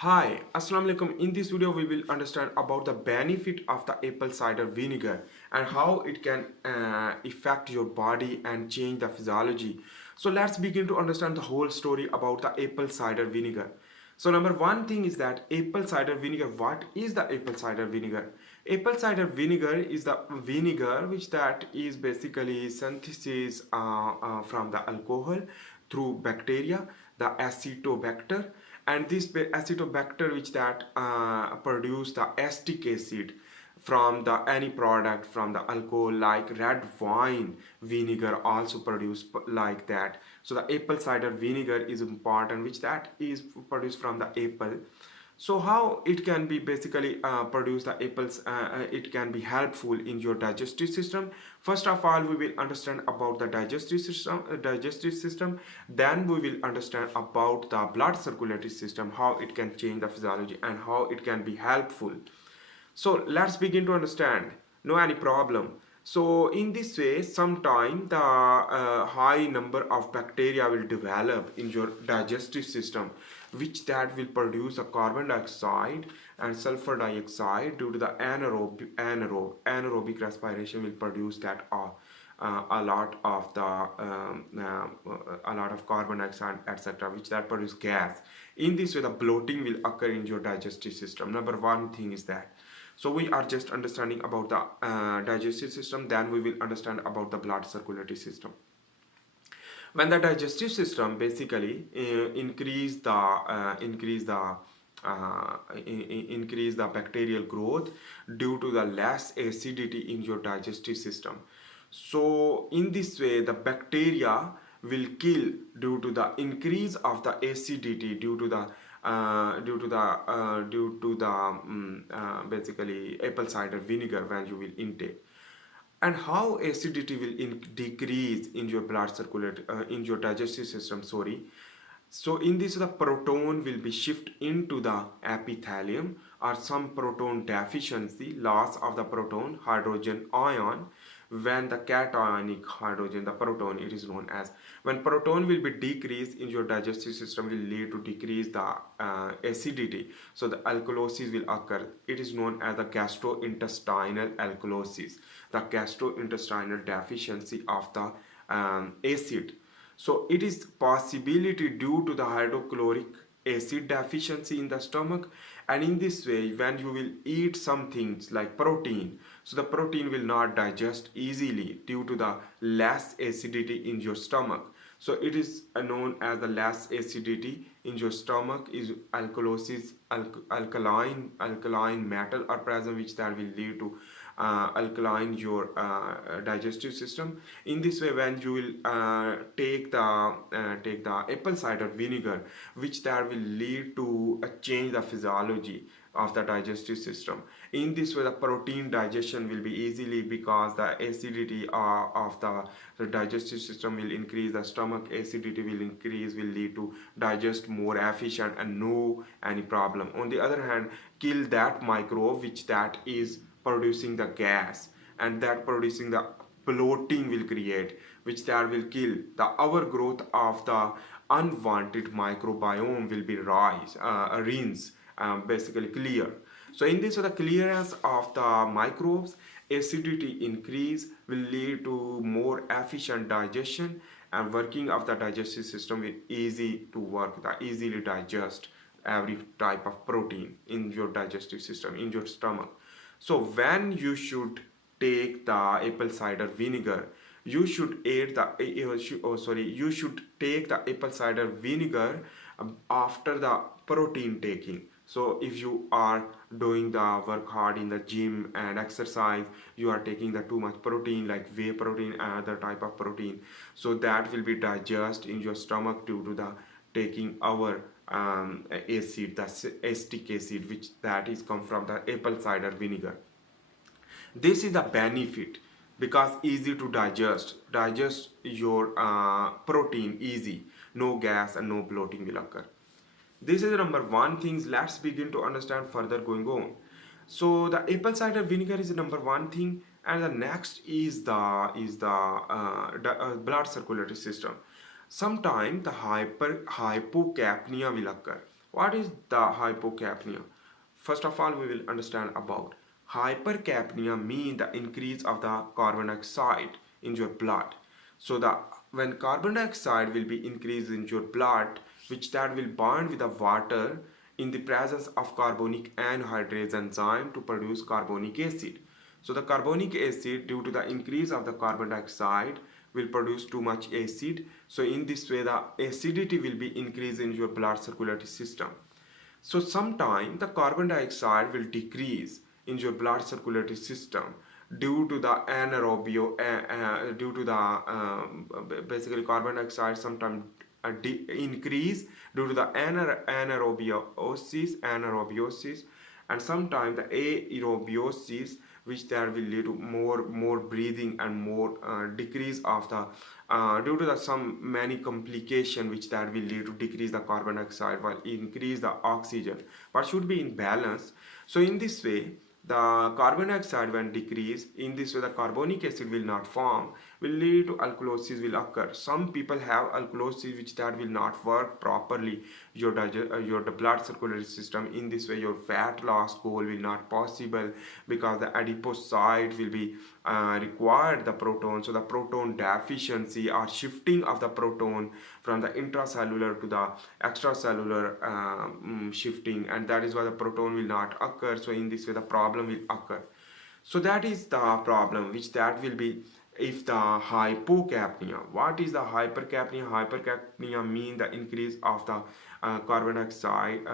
Hi, Assalamu alaikum. In this video, we will understand about the benefit of the apple cider vinegar and how it can affect your body and change the physiology. So let's begin to understand the whole story about the apple cider vinegar. So number one thing is that apple cider vinegar. What is the apple cider vinegar? Apple cider vinegar is the vinegar which that is basically synthesis from the alcohol through bacteria, the acetobacter, and this acetobacter which that produce the acetic acid from the any product from the alcohol like red wine vinegar also produce like that. So the apple cider vinegar is important which that is produced from the apple. So how it can be basically produce the apples, it can be helpful in your digestive system. First of all, we will understand about the digestive system. Then we will understand about the blood circulatory system, how it can change the physiology and how it can be helpful. So let's begin to understand. No any problem. So in this way, sometime the high number of bacteria will develop in your digestive system, which that will produce a carbon dioxide and sulfur dioxide due to the anaerobic respiration will produce that a lot of the a lot of carbon dioxide etc which that produce gas. In this way the bloating will occur in your digestive system. Number one thing is that. So we are just understanding about the digestive system, then we will understand about the blood circulatory system. When the digestive system basically increase the bacterial growth due to the less acidity in your digestive system. So in this way the bacteria will kill due to the increase of the acidity due to the basically apple cider vinegar when you will intake. And how acidity will decrease in your blood circulate in your digestive system, sorry. So in this the proton will be shift into the epithelium or some proton deficiency, loss of the proton hydrogen ion. When the cationic hydrogen, the proton it is known as, when proton will be decreased in your digestive system will lead to decrease the acidity, so the alkalosis will occur. It is known as the gastrointestinal alkalosis, the gastrointestinal deficiency of the acid. So it is possibility due to the hydrochloric acid deficiency in the stomach. And in this way when you will eat some things like protein, so the protein will not digest easily due to the less acidity in your stomach. So it is known as the less acidity in your stomach is alkalosis, alkaline metal are present which that will lead to alkaline your digestive system. In this way when you will take the apple cider vinegar which that will lead to a change the physiology of the digestive system. In this way the protein digestion will be easily because the acidity of the digestive system will increase, the stomach acidity will increase, will lead to digest more efficient and no any problem. On the other hand, kill that microbe which that is producing the gas and that producing the bloating will create, which that will kill the overgrowth of the unwanted microbiome will be rinse, basically clear. So in this, so the clearance of the microbes, acidity increase will lead to more efficient digestion and working of the digestive system will easy to work, the easily digest every type of protein in your digestive system in your stomach. So when you should take the apple cider vinegar, you should add the you should take the apple cider vinegar after the protein taking. So if you are doing the work hard in the gym and exercise, you are taking the too much protein like whey protein and other type of protein, so that will be digest in your stomach due to the taking our acid, the acetic acid which that is come from the apple cider vinegar. This is the benefit because easy to digest your protein easy, no gas and no bloating will occur. This is the number one things. Let's begin to understand further going on. So the apple cider vinegar is the number one thing, and the next is the blood circulatory system. Sometimes the hypocapnia will occur. What is the hypocapnia? First of all, we will understand about hypercapnia mean the increase of the carbon dioxide in your blood. So the when carbon dioxide will be increased in your blood, which that will bond with the water in the presence of carbonic anhydrase enzyme to produce carbonic acid. So the carbonic acid, due to the increase of the carbon dioxide, will produce too much acid. So in this way, the acidity will be increased in your blood circulatory system. So sometime the carbon dioxide will decrease in your blood circulatory system due to the anaerobio, due to the basically carbon dioxide sometimes increase due to the anaerobiosis, and sometimes the aerobiosis, which there will lead to more breathing and more decrease of the due to the some many complication, which that will lead to decrease the carbon dioxide while increase the oxygen, but should be in balance. So in this way, the carbon dioxide when decrease, in this way the carbonic acid will not form, will lead to alkalosis will occur. Some people have alkalosis which that will not work properly your the blood circulatory system. In this way your fat loss goal will not possible, because the adipocyte will be required the proton. So the proton deficiency or shifting of the proton from the intracellular to the extracellular shifting, and that is why the proton will not occur. So in this way the problem will occur. So that is the problem which that will be if the hypocapnia. What is the hypercapnia? Hypercapnia mean the increase of the carbon dioxide.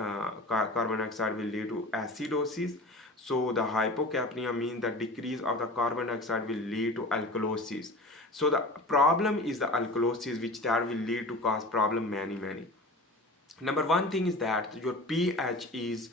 Carbon dioxide will lead to acidosis. So the hypocapnia means the decrease of the carbon dioxide will lead to alkalosis. So the problem is the alkalosis, which that will lead to cause problem many. Number one thing is that your pH is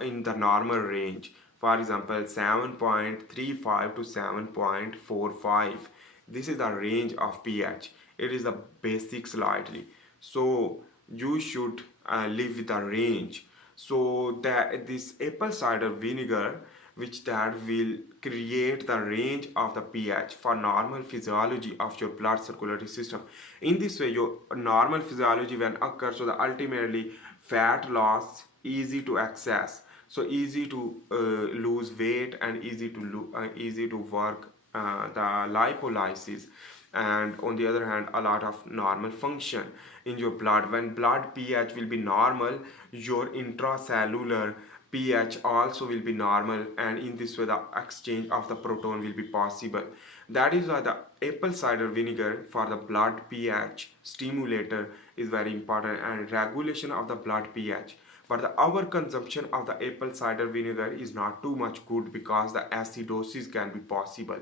in the normal range. For example, 7.35 to 7.45. This is the range of pH. It is the basic slightly. So you should live with the range. So that this apple cider vinegar, which that will create the range of the pH for normal physiology of your blood circulatory system. In this way your normal physiology when occurs, so the ultimately fat loss easy to access, so easy to lose weight and easy to work the lipolysis, and on the other hand a lot of normal function in your blood. When blood pH will be normal, your intracellular pH also will be normal, and in this way the exchange of the proton will be possible. That is why the apple cider vinegar for the blood pH stimulator is very important, and regulation of the blood pH. But the our consumption of the apple cider vinegar is not too much good, because the acidosis can be possible.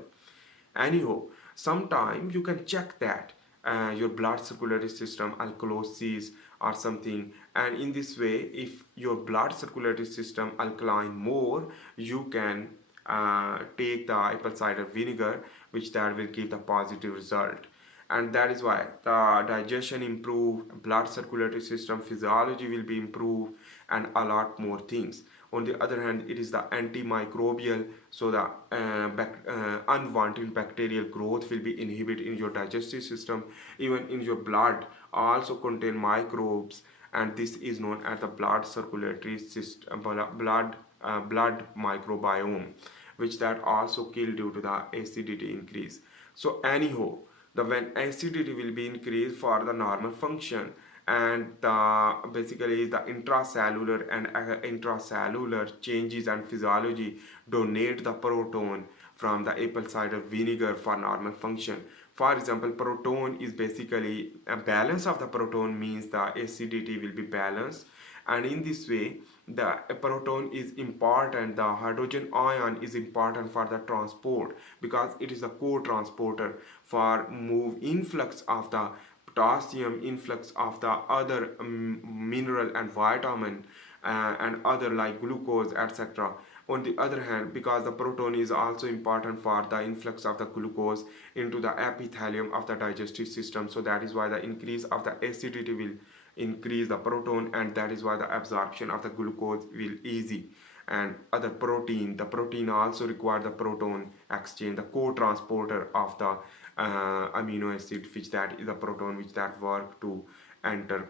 Anyhow, sometime you can check that your blood circulatory system alkalosis or something, and in this way if your blood circulatory system alkaline more, you can take the apple cider vinegar, which that will give the positive result. And that is why the digestion improve, blood circulatory system physiology will be improved, and a lot more things. On the other hand, it is the antimicrobial, so the unwanted bacterial growth will be inhibited in your digestive system. Even in your blood also contain microbes, and this is known as the blood circulatory system, blood microbiome, which that also kill due to the acidity increase. So anyhow, the when acidity will be increased for the normal function, and basically the intracellular and intracellular changes and physiology donate the proton from the apple cider vinegar for normal function. For example, proton is basically a balance of the proton means the acidity will be balanced, and in this way the proton is important, the hydrogen ion is important for the transport, because it is a co-transporter for move influx of the potassium, influx of the other mineral and vitamin and other like glucose, etc. On the other hand, because the proton is also important for the influx of the glucose into the epithelium of the digestive system, so that is why the increase of the acidity will increase the proton, and that is why the absorption of the glucose will easy. And other protein, the protein also require the proton exchange, the co-transporter of the amino acid, which that is a proton which that work to enter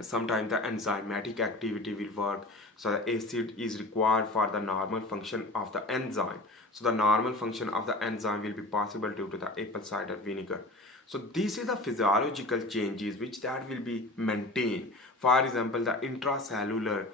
sometimes the enzymatic activity will work, so the acid is required for the normal function of the enzyme. So the normal function of the enzyme will be possible due to the apple cider vinegar. So this is the physiological changes which that will be maintained. For example, the intracellular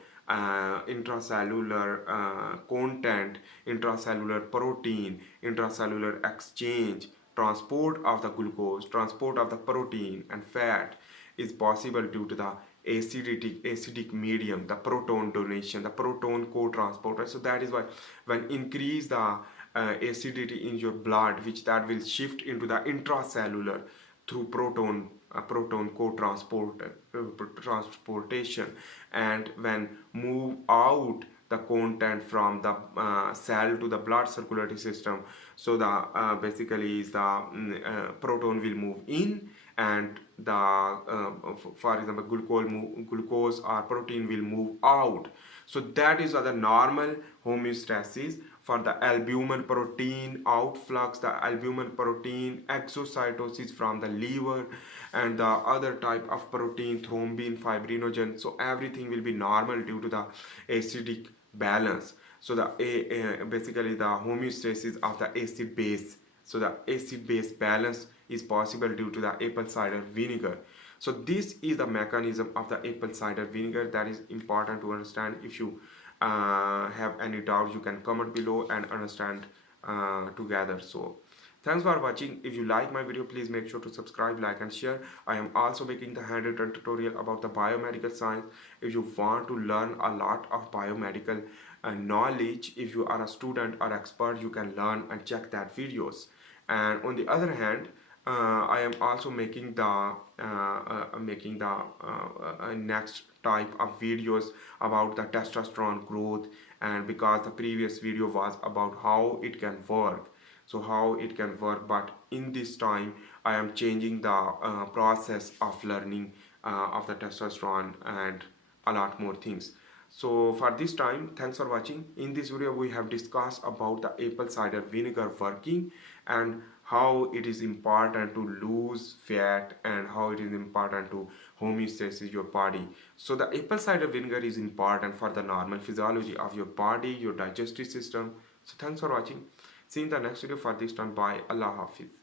content, intracellular protein, intracellular exchange, transport of the glucose, transport of the protein and fat is possible due to the acidic medium, the proton donation, the proton co-transporter. So that is why when increase the acidity in your blood, which that will shift into the intracellular through proton transportation, and when move out the content from the cell to the blood circulatory system, so the basically is the proton will move in, and the for example glucose or protein will move out. So that is the normal homeostasis for the albumin protein outflux, the albumin protein exocytosis from the liver, and the other type of protein thrombin, fibrinogen. So everything will be normal due to the acidic balance. So the basically the homeostasis of the acid base, so the acid base balance is possible due to the apple cider vinegar. So this is the mechanism of the apple cider vinegar that is important to understand. If you have any doubt, you can comment below and understand together. So thanks for watching. If you like my video, please make sure to subscribe, like and share. I am also making the handwritten tutorial about the biomedical science. If you want to learn a lot of biomedical knowledge, if you are a student or expert, you can learn and check that videos. And on the other hand, I am also making the next type of videos about the testosterone growth, and because the previous video was about how it can work, so how it can work, but in this time I am changing the process of learning of the testosterone and a lot more things. So for this time, thanks for watching. In this video we have discussed about the apple cider vinegar working, and how it is important to lose fat, and how it is important to homeostasis your body. So the apple cider vinegar is important for the normal physiology of your body, your digestive system. So thanks for watching. See you in the next video. For this time, bye. Allah Hafiz.